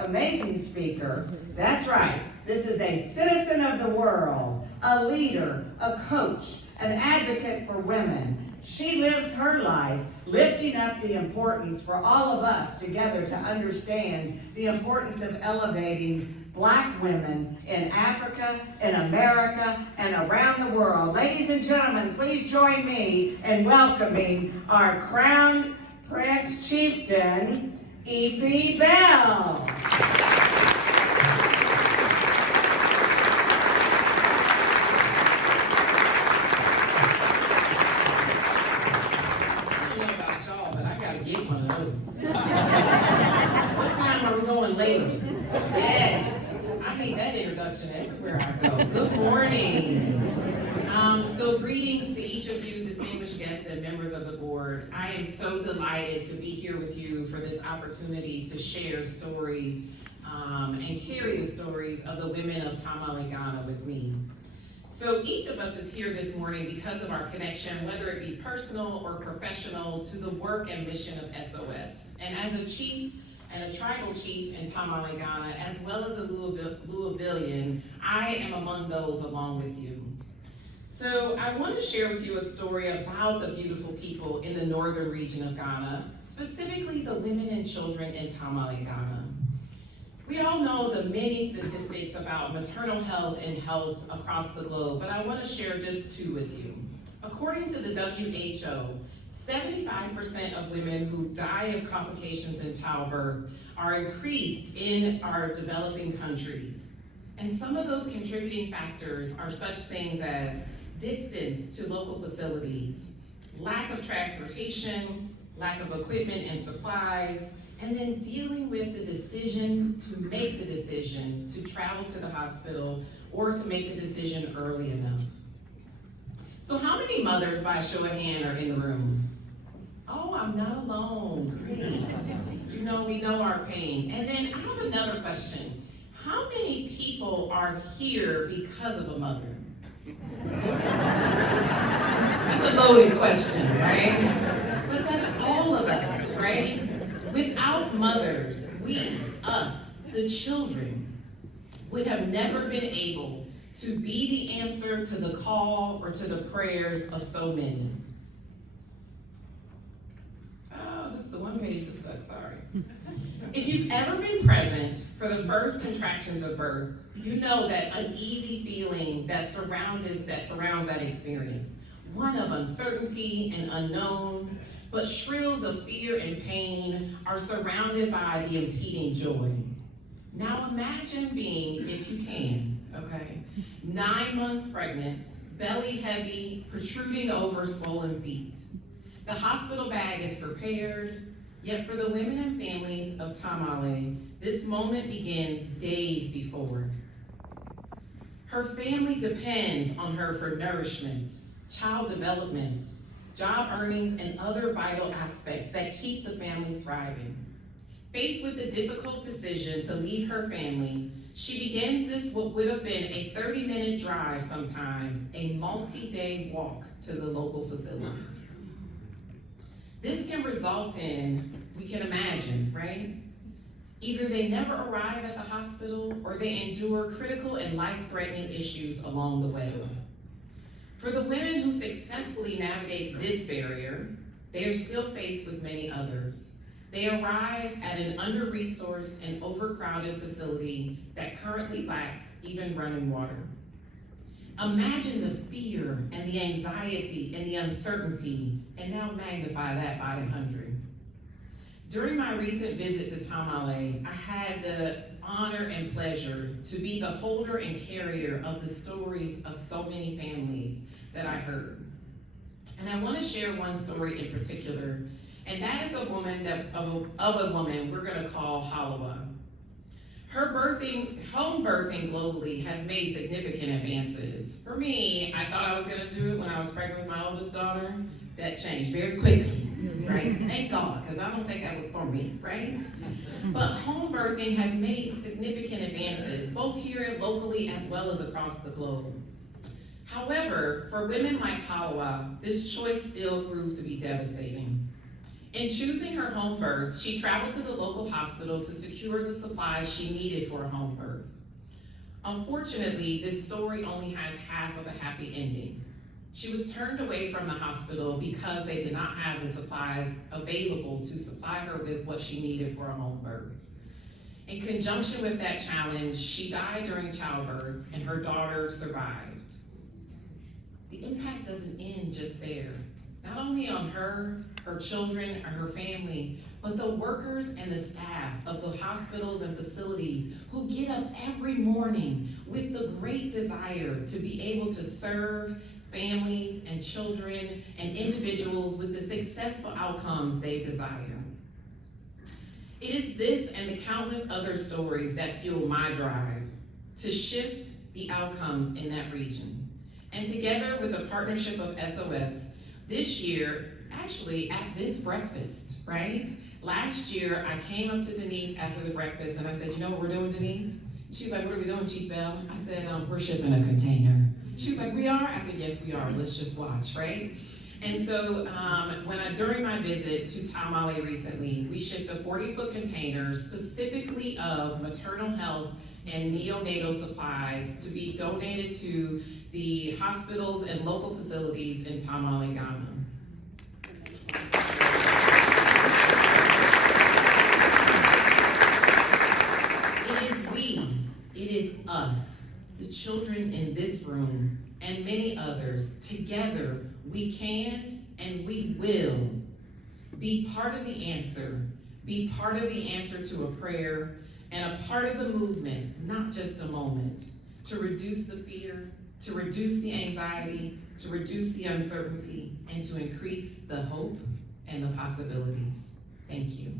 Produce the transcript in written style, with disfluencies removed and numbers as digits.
amazing speaker. That's right. This is a citizen of the world, a leader, a coach, an advocate for women. She lives her life lifting up the importance for all of us together to understand the importance of elevating Black women in Africa, in America, and around the world. Ladies and gentlemen, please join me in welcoming our Crown Prince Chieftain, Ify Bell. I don't know about y'all, but I gotta get one of those. What time are we going later? Yes. I need that introduction everywhere I go. Good morning. So greetings to each of you, distinguished guests and members of the board. I am so delighted to be here with you for this opportunity to share stories and carry the stories of the women of Tamale, Ghana with me. So each of us is here this morning because of our connection, whether it be personal or professional, to the work and mission of SOS. And as a chief and a tribal chief in Tamale, Ghana, as well as a Louisvillian, I am among those along with you. So I want to share with you a story about the beautiful people in the northern region of Ghana, specifically the women and children in Tamale, Ghana. We all know the many statistics about maternal health and health across the globe, but I want to share just two with you. According to the WHO, 75% of women who die of complications in childbirth are increased in our developing countries. And some of those contributing factors are such things as distance to local facilities, lack of transportation, lack of equipment and supplies, and then dealing with the decision to make the decision to travel to the hospital or to make the decision early enough. So how many mothers, by a show of hand, are in the room? Oh, I'm not alone. Great. You know, we know our pain. And then I have another question. How many people are here because of a mother? That's a loaded question, right? But that's all of us, right? Without mothers, we, us, the children, would have never been able to be the answer to the call or to the prayers of so many. Oh, just the one page that's stuck, sorry. If you've ever been present for the first contractions of birth, you know that uneasy feeling that surrounds that experience. One of uncertainty and unknowns, but shrills of fear and pain are surrounded by the impeding joy. Now imagine being, if you can, okay, 9 months pregnant, belly heavy, protruding over swollen feet. The hospital bag is prepared, yet for the women and families of Tamale, this moment begins days before. Her family depends on her for nourishment, child development, job earnings, and other vital aspects that keep the family thriving. Faced with the difficult decision to leave her family, she begins this what would have been a 30-minute drive sometimes, a multi-day walk to the local facility. This can result in, we can imagine, right? Either they never arrive at the hospital or they endure critical and life-threatening issues along the way. For the women who successfully navigate this barrier, they are still faced with many others. They arrive at an under-resourced and overcrowded facility that currently lacks even running water. Imagine the fear and the anxiety and the uncertainty, and now magnify that by 100. During my recent visit to Tamale, I had the honor and pleasure to be the holder and carrier of the stories of so many families that I heard. And I want to share one story in particular, and that is of a woman we're going to call Halawa. Her home birthing globally has made significant advances. For me, I thought I was going to do it when I was pregnant with my oldest daughter. That changed very quickly, right? Thank God, because I don't think that was for me, right? But home birthing has made significant advances, both here locally as well as across the globe. However, for women like Halawa, this choice still proved to be devastating. In choosing her home birth, she traveled to the local hospital to secure the supplies she needed for a home birth. Unfortunately, this story only has half of a happy ending. She was turned away from the hospital because they did not have the supplies available to supply her with what she needed for a home birth. In conjunction with that challenge, she died during childbirth and her daughter survived. The impact doesn't end just there. Not only on her, her children, and her family, but the workers and the staff of the hospitals and facilities who get up every morning with the great desire to be able to serve families and children and individuals with the successful outcomes they desire. It is this and the countless other stories that fuel my drive to shift the outcomes in that region. And together with the partnership of SOS, this year, actually at this breakfast, right? Last year, I came up to Denise after the breakfast and I said, you know what we're doing, Denise? She was like, what are we doing, Chief Bell? I said, we're shipping a container. She was like, we are? I said, yes, we are. Let's just watch, right? And so during my visit to Tamale recently, we shipped a 40-foot container specifically of maternal health and neonatal supplies to be donated to the hospitals and local facilities in Tamale, Ghana. It is us, the children in this room, and many others. Together, we can and we will be part of the answer, be part of the answer to a prayer, and a part of the movement, not just a moment, to reduce the fear, to reduce the anxiety, to reduce the uncertainty, and to increase the hope and the possibilities. Thank you.